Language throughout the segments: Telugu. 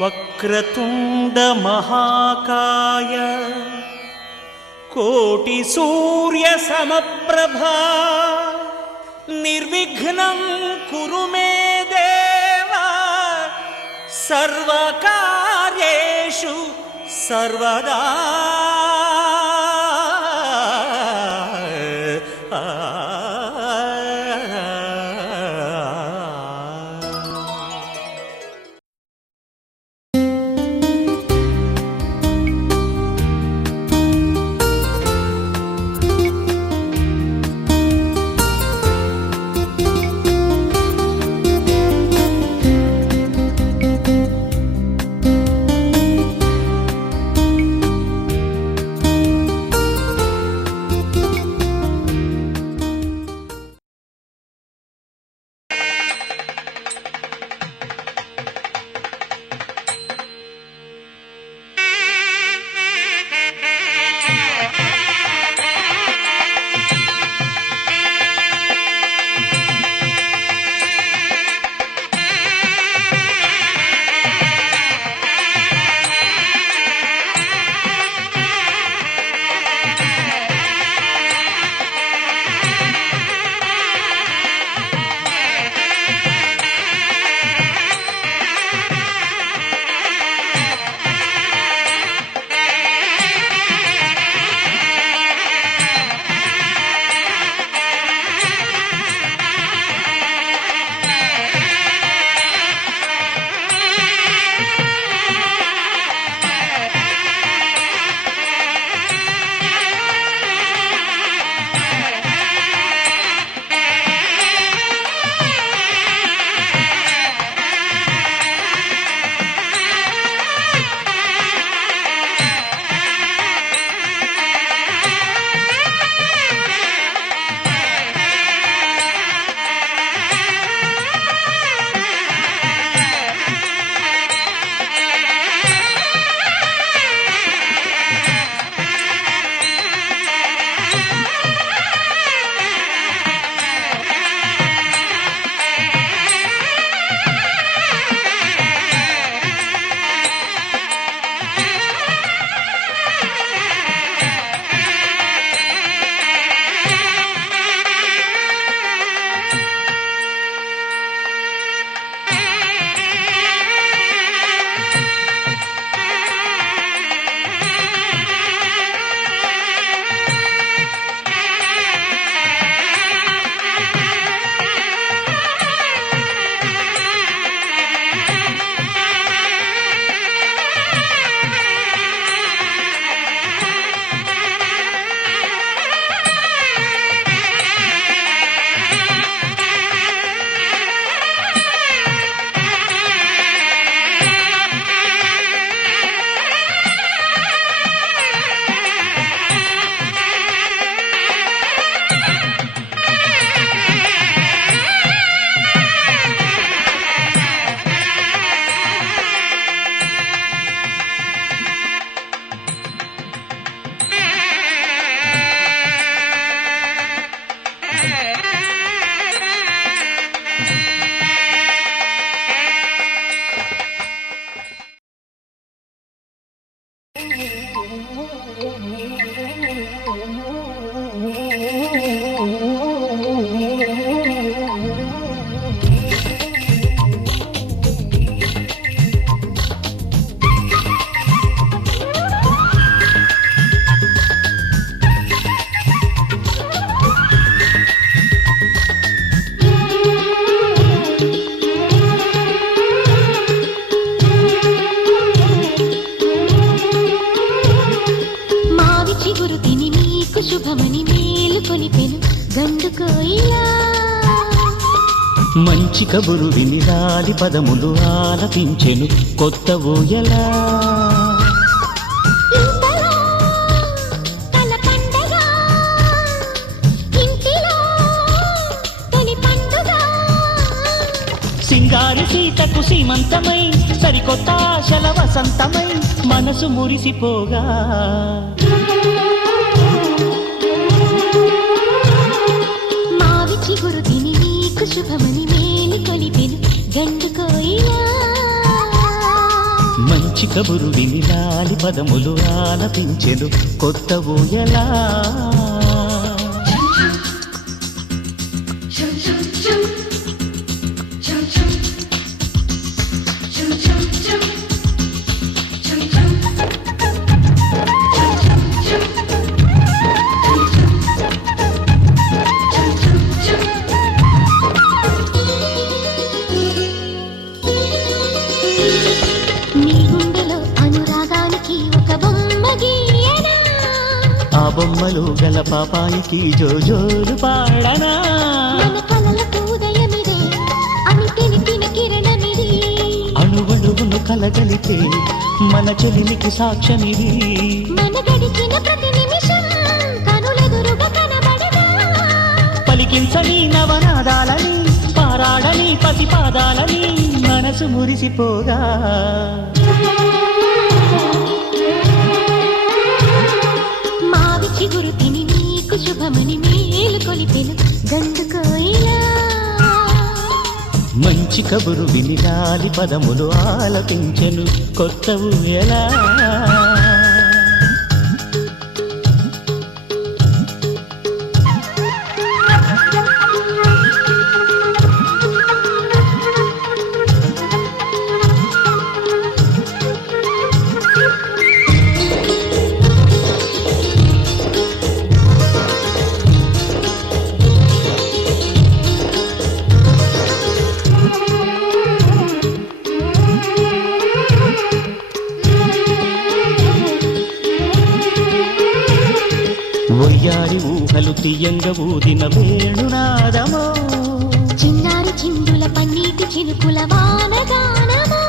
వక్రతుండ మహాకాయ కోటి సూర్య సమప్రభా నిర్విఘ్నం కురు మే దేవ సర్వకార్యేషు సర్వదా. మంచి కబురు విని రాలి పదములు ఆలపించెను కొత్త ఊయలా. సింగారి సీతకు సీమంతమై సరికొత్త ఆశల వసంతమై మనసు మురిసిపోగా చిగురు తిని నీకు శుభమని మేలు కొలిపెను గండు కోయిలా. మంచి కబురు విని లాలి పదములు ఆలపించెను కొత్త ఊయలా. ఆ బొమ్మలు గల పాపాయికి జోజోలు పాడనా. అణువణువును కలగలితే మన చెలిమికి సాక్ష్యమిది. పలికించని నవనాదాలని పారాడని పసిపాదాలని మనసు మురిసిపోగా. చిగురు తిని నీకు శుభమని మేలు కొలిపెను గండుకోయిలా. మంచి కబురు విని లాలి పదములు ఆలపించెను కొత్త ఊయలా. ఒయ్యారి ఊహలు తీయంగా ఊదిన వేణునాదమో. చిన్నారి చిందుల పన్నీటి చినుకుల వానగానమో.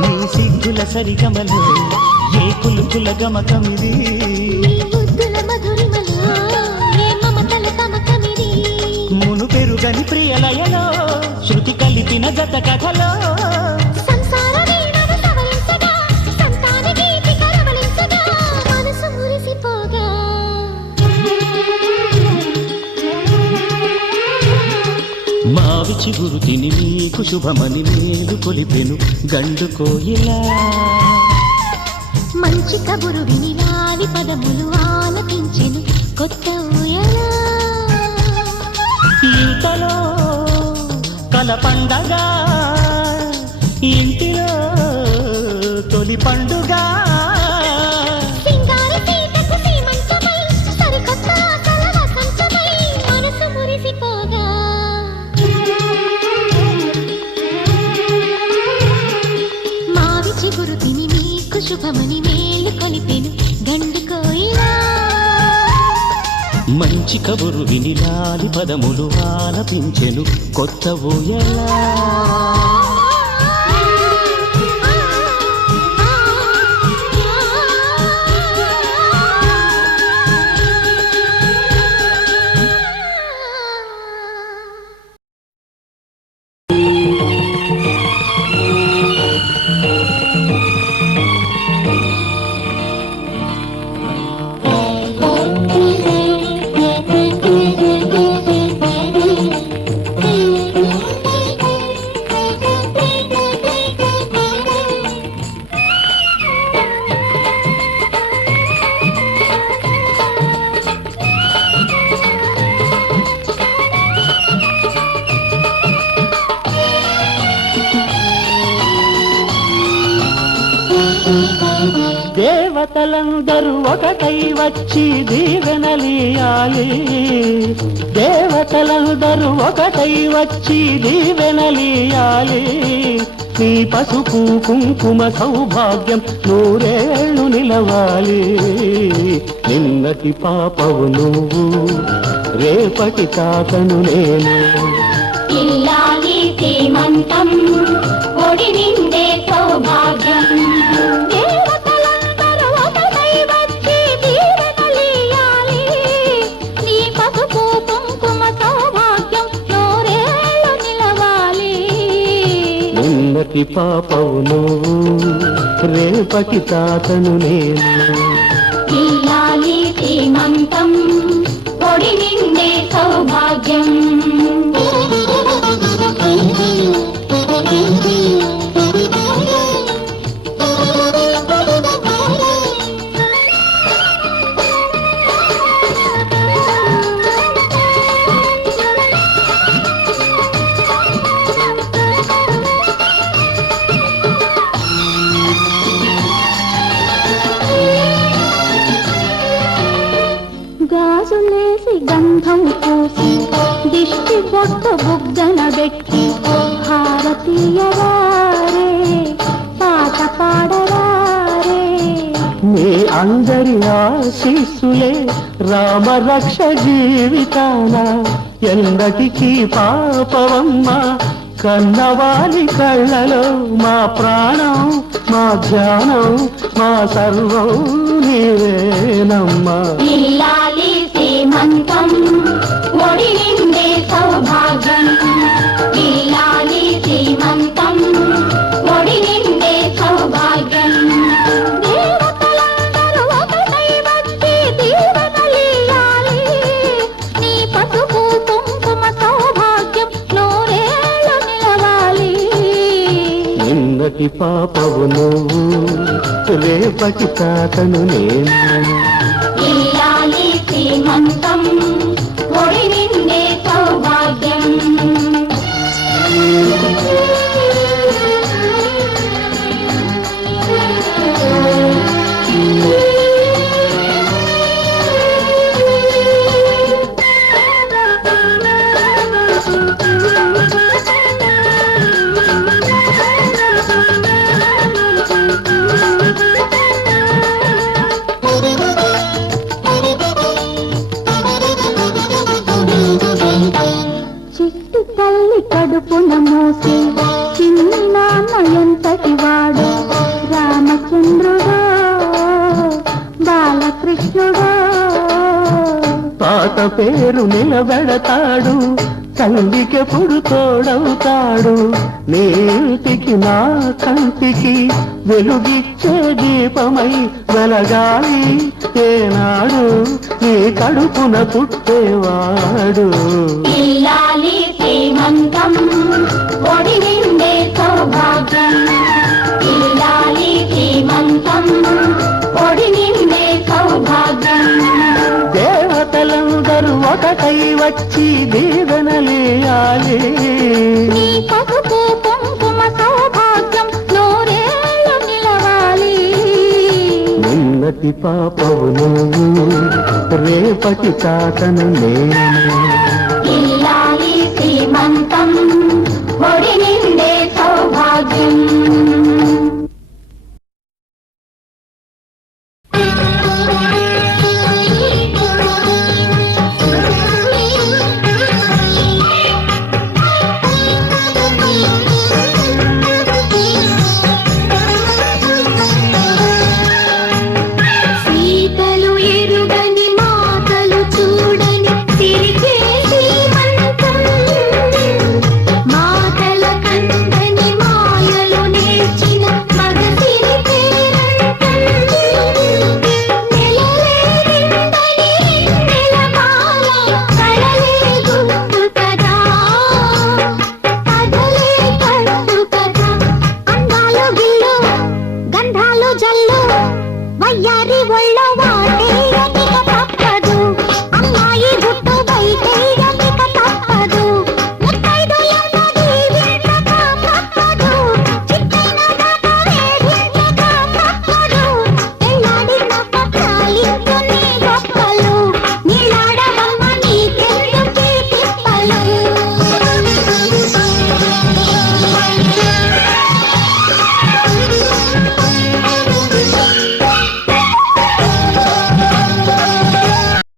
నీ సిగ్గుల సరిగమలో ఏ కులుకుల గమకమిది. నీ ముద్దుల మధురిమలో ఏ మమతల తమకమిది. మును పెరుగని ప్రియలయలో శృతి కలిపిన గత కథలో. మావి చిగురు తిని నీకు శుభమని మేలు కొలిపెను గండుకోయిలా. మంచి కబురు విని లాలి పదములు ఆలపించెను కొత్త ఊయలా. ఇంతలో కల పండగ ఇంటిలో తొలి పండుగ. చిగురు తిని నీకు శుభమని మేలు కొలిపెను గండుకోయిలా. మంచి కబురు విని లాలి పదములు ఆలపించెను కొత్త ఊయలా. దేవతలందరూ ఒకటై వచ్చి దీవెనలియాలి. దేవతలందరూ ఒకటై వచ్చి దీవెనలియాలి. నీ పసుపు కుంకుమ సౌభాగ్యం నూరేళ్ళు నిలవాలి. నిన్నటి పాపవు నువ్వు రేపటి తాతను నేను. ఇల్లాలి శ్రీమంతం ఒడి నిండే సౌభాగ్యం. నిన్నటి పాపవు నువ్వు రేపటి తాతను నేను. ఇల్లాలి శ్రీమంతం ఒడి నిండే సౌభాగ్యం. తాళి బొట్టు బుగ్గన పెట్టి భారతీయ వారే పాట పాడవారే. మీ అందరి ఆశీస్సులే రామరక్ష జీవితాన ఎందటికీ పాపవమ్మ. కన్నవారి కళ్ళలో మా ప్రాణం, మా ధ్యానం, మా సర్వం నీవేనమ్మా. ఇల్లాలి శ్రీమంతం ఒడి నిండే సౌభాగ్యం. ఇల్లాలి శ్రీమంతం ఒడి నిండే సౌభాగ్యం. దేవతలందరూ ఒకటై వచ్చి దీవెనలియాలి. నీ పసుపు కుంకుమ సౌభాగ్యం నూరేళ్ళు నిలవాలి. నిన్నటి పాపవు నువ్వు, రేపటి తాతను నేను. ఇల్లాలి శ్రీమంతం ఒడి నిండే సౌభాగ్యం. చిట్టి తల్లి కడుపున మోసి చిన్ని నాన్న ఎంతటి వాడు. రామచంద్రుడా బాలకృష్ణుడా. తాత పేరు నిలబెడతాడు, తల్లికెప్పుడు తోడవుతాడు. నీ ఇంటికి నా కంటికి వెలుగిచ్చే దీపమై వెలగాలి ఏనాడు నీ కడుపున పుట్టేవాడు. ఇల్లాలి శ్రీమంతం ఒడి నిండే సౌభాగ్యం. ఇల్లాలి శ్రీమంతం ఒడి నిండే సౌభాగ్యం. దేవతలందరూ ఒకటై వచ్చి దీవెనలేయాలి. నీ పసుపు కుంకుమ సౌభాగ్యం నూరేళ్ళు నిలవాలి. నిన్నటి పాపవు నువ్వు, రేపటి తాతను నేను.